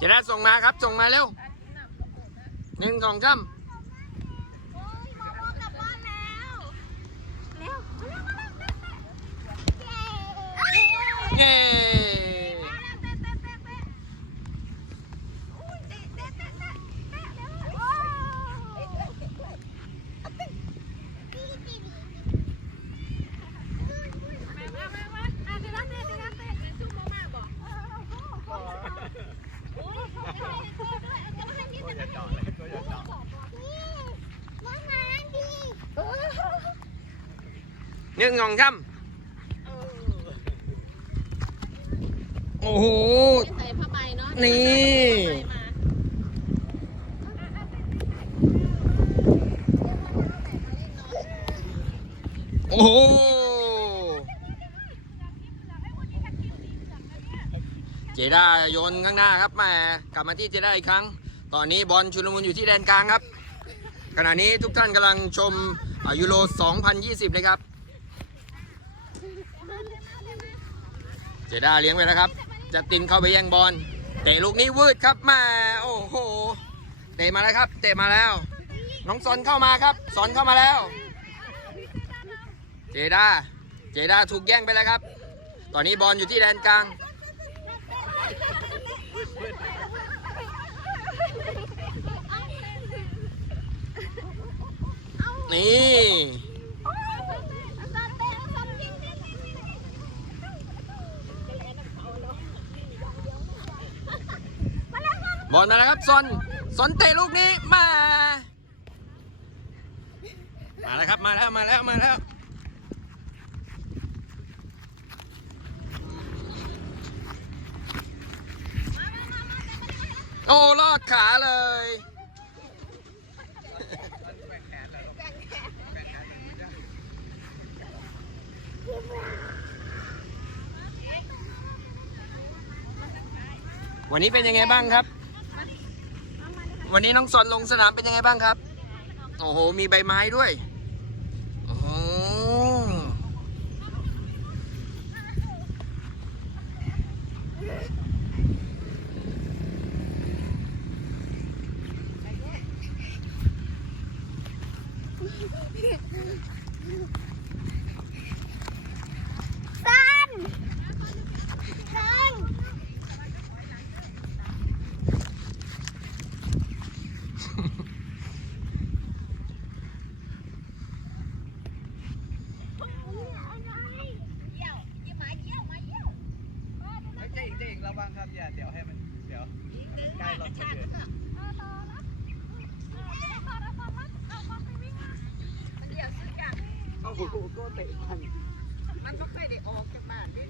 จะได้ส่งมาครับ ส่งมาเร็วหนึ่งสองสาม โอ้ยโมโมกลับบ้านแล้วเร็วมาเร็วมาเร็วเร็วเร็วเย้ เย้ เตะเตะเตะเตะอุ้ยเตะเตะเตะเตะเตะเร็วโอ้มามามามาอะเดี๋ยวนะเตะเดี๋ยวนะเตะเดี๋ยวซุ่มโมมาบอกเออเออเออโอ้ยเขาไม่ให้เตะด้วยเอาจะมาให้นี่จะมาให้นี่นี่น้องนางดีเออ หนึ่งสองสามโอ้โห ใส่ผ้าใบเนาะนี่โอ้โห เจด้าโยนข้างหน้าครับแหม่กลับมาที่เจด้าอีกครั้ง ตอนนี้บอลชุลมุนอยู่ที่แดนกลางครับ ขณะนี้ทุกท่านกำลังชมอ่ายูโร 2020 นะครับ เจด้าเลี้ยงไปแล้วครับ จะตินเข้าไปแย่งบอล เตะลูกนี้วืดครับแม่โอ้โห เตะมาแล้วครับ เตะมาแล้ว น้องสนเข้ามาครับสนเข้ามาแล้ว เจด้า เจด้าถูกแย่งไปแล้วครับ ตอนนี้บอลอยู่ที่แดนกลาง นี่ บอลมาแล้วครับซอนซอนเตะลูกนี้มา มาแล้วครับมาแล้วมาแล้วมาแล้วโอ้ลอดขาเลยวันนี้เป็นยังไงบ้างครับ วันนี้น้องสนลงสนามเป็นยังไงบ้างครับ โอ้โห มีใบไม้ด้วย โอ้โหใช่ บ้างครับอย่าเดี๋ยวให้มันเดี๋ยวให้มันใกล้รถคนอื่นมันก็เคยได้ออกจากบ้านด้วย